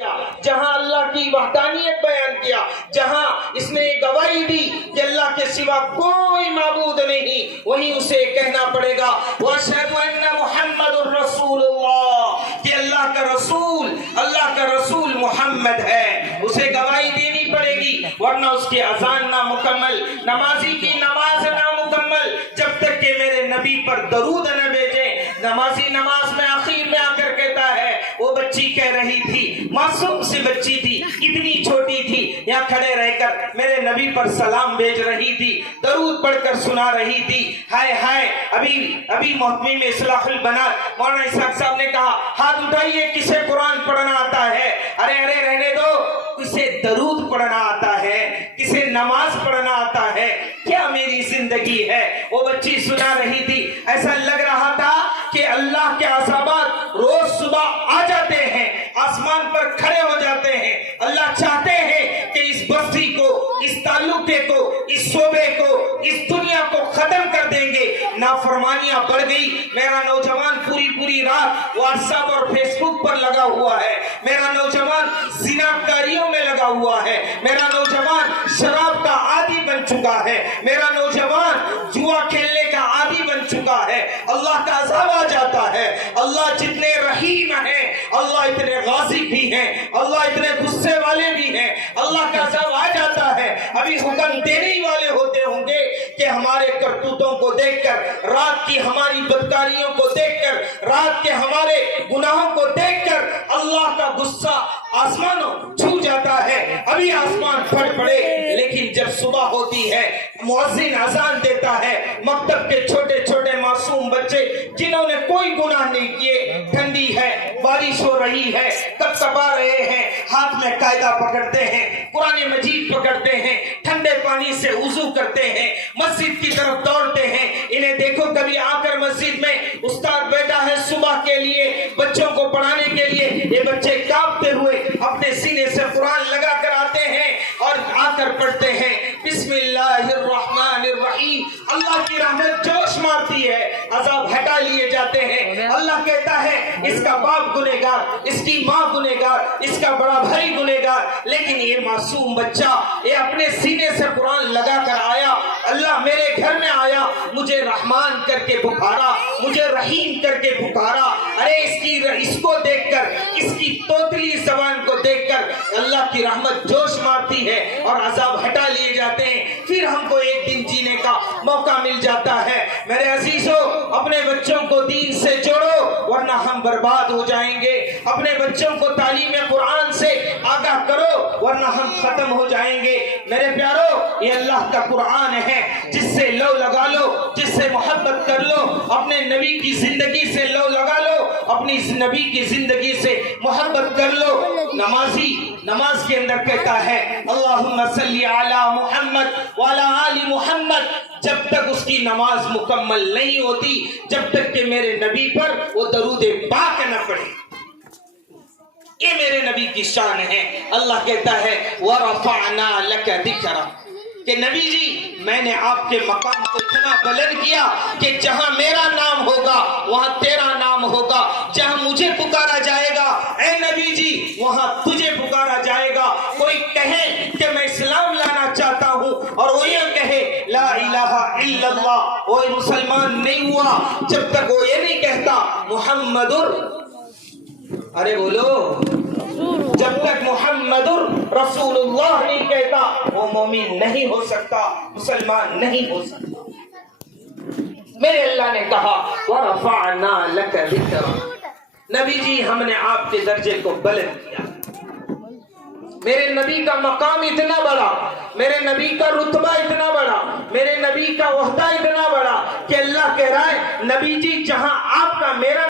جہاں اللہ کی وحدانیت بیان کیا، جہاں اس نے گواہی دی کہ اللہ کے سوا کوئی معبود نہیں، وہیں اسے کہنا پڑے گا وَأَشْهَدُ أَنَّ مُحَمَّدٌ رَسُولُ اللَّهِ، کہ اللہ کا رسول محمد ہے، اسے گواہی دینی پڑے گی، ورنہ اس کی اذان نامکمل، نمازی کی نماز نامکمل، جب تک کہ میرے نبی پر درود نہ بھیجیں۔ نمازی نماز میں آخر میں آ کر کہتا ہے، وہ بچی کہہ رہی تھی، معصوم سی بچی تھی، اتنی چھوٹی تھی، یہاں کھڑے رہ کر میرے نبی پر سلام بھیج رہی تھی، درود پڑھ کر سنا رہی تھی۔ ہائے ہائے، ابھی محکمے میں اصلاح البنات مولانا اسحاق صاحب نے کہا، ہاتھ اٹھائیے کسے قرآن پڑھنا آتا ہے؟ ارے رہنے دو، کسے درود پڑھنا آتا ہے، کسے نماز پڑھنا آتا ہے؟ کیا میری زندگی ہے؟ وہ بچی سنا رہی تھی، ایسا لگ رہا تھا کہ اللہ کے عذابات روز صبح آ جاتے ہیں، آسمان پر کھڑے ہو جاتے ہیں۔ اللہ چاہتے ہیں کہ اس بستی کو، اس تعلقے کو، اس صوبے کو، اس دنیا کو ختم کر دیں گے۔ نافرمانیاں بڑھ گئی، میرا نوجوان پوری رات واٹس ایپ اور فیس بک پر لگا ہوا ہے، میرا نوجوان زناکاریوں میں لگا ہوا ہے، میرا نوجوان شراب کا عادی بن چکا ہے، میرا نوجوان جوا کھیلنے کا عادی بن چکا ہے۔ اللہ کا عذاب آ جاتا ہے۔ اللہ جتنے رحیم ہیں، اللہ اتنے غاضب بھی ہیں، اللہ اتنے غصے والے بھی ہیں، اللہ کا عذاب آ جاتا ہے۔ ابھی حکم دینے ہی والے ہوتے ہوں گے کہ ہمارے کرتوتوں کو دیکھ کر، رات کی ہماری بدکاریوں کو دیکھ کر، رات کے ہمارے گناہوں کو دیکھ کر اللہ کا غصہ آسمانوں چھو جاتا ہے۔ ابھی آسمان پھٹ پڑے، لیکن جب صبح ہوتی ہے، مؤذن اذان دیتا ہے، مکتب کے چھوٹے چھوٹے معصوم بچے جنہوں نے کوئی گناہ نہیں کیے، ٹھنڈی ہے، بارش ہو رہی ہے، کپکپا رہے ہیں، ہاتھ میں قاعدہ پکڑتے ہیں، قرآن مجید پکڑتے ہیں، ٹھنڈے پانی سے وضو کرتے ہیں، مسجد کی طرف دوڑتے ہیں۔ انہیں دیکھو کبھی آ کر مسجد میں استاد بیٹھا ہے صبح کے لیے بچوں کو پڑھانے کے لیے، یہ بچے کانپتے ہوئے اپنے سینے سے قرآن لگا کر آتے ہیں اور آ کر پڑھتے ہیں بسم اللہ الرحمن الرحیم۔ اللہ کی رحمت جوش مارتی ہے، عذاب ہٹا لیے جاتے ہیں۔ اللہ کہتا ہے اس کا باپ گنہگار، اس کی ماں گنہگار، اس کا بڑا بھائی گنہگار، لیکن یہ معصوم بچہ یہ اپنے سینے سے قرآن لگا کر آیا، اللہ میرے گھر میں آیا، مجھے رحمان کر کے پکارا، مجھے رحیم کر کے پکارا۔ ارے اس کو دیکھ کر، اس کی توتلی زبان کو دیکھ کر اللہ کی رحمت جوش مارتی ہے اور عذاب ہٹا لیے جاتے ہیں۔ پھر ہم کو ایک دن جینے کا موقع مل جاتا ہے۔ میرے عزیزو، اپنے بچوں کو دین سے جوڑو ورنہ ہم برباد ہو جائیں گے۔ اپنے بچوں کو تعلیم قرآن سے آگاہ کرو ورنہ ہم ختم ہو جائیں گے۔ میرے پیارو، یہ اللہ کا قرآن ہے، جس سے لو لگا لو، جس سے محبت کر لو، اپنے نبی کی زندگی سے لو لگا لو، اپنی نبی کی زندگی سے محبت کر لو۔ نمازی نماز کے اندر کہتا ہے اللہم صلی علی محمد وعلی آل محمد، جب تک اس کی نماز مکمل نہیں ہوتی، جب تک کہ میرے نبی پر وہ درود پاک نہ پڑے۔ یہ میرے نبی کی شان ہے۔ اللہ کہتا ہے وَرَفَعْنَا لَكَ ذِكْرَكَ، کہ نبی جی میں نے آپ کے مقام کو اتنا بلند کیا کہ جہاں میرا نام ہوگا وہاں تیرا نام ہوگا، جہاں مجھے پکارا جائے گا اے نبی جی وہاں تجھے پکارا جائے گا۔ کوئی کہے کہ میں اسلام لانا چاہتا ہوں اور وہ یہ کہے لا الہ الا اللہ، وہ مسلمان نہیں ہوا جب تک وہ یہ نہیں کہتا محمد، ارے بولو، جب تک محمد رسول اللہ نہیں کہتا وہ مومن نہیں ہو سکتا، مسلمان نہیں ہو سکتا۔ میرے اللہ نے کہا وَرَفَعْنَا لَكَ ذِكْرَكَ، نبی جی ہم نے آپ کے درجے کو بلند کیا۔ میرے نبی کا مقام اتنا بڑا، میرے نبی کا رتبہ اتنا بڑا، میرے نبی کا عہدہ اتنا بڑا کہ اللہ کہہ رہا ہے نبی جی جہاں آپ کا میرا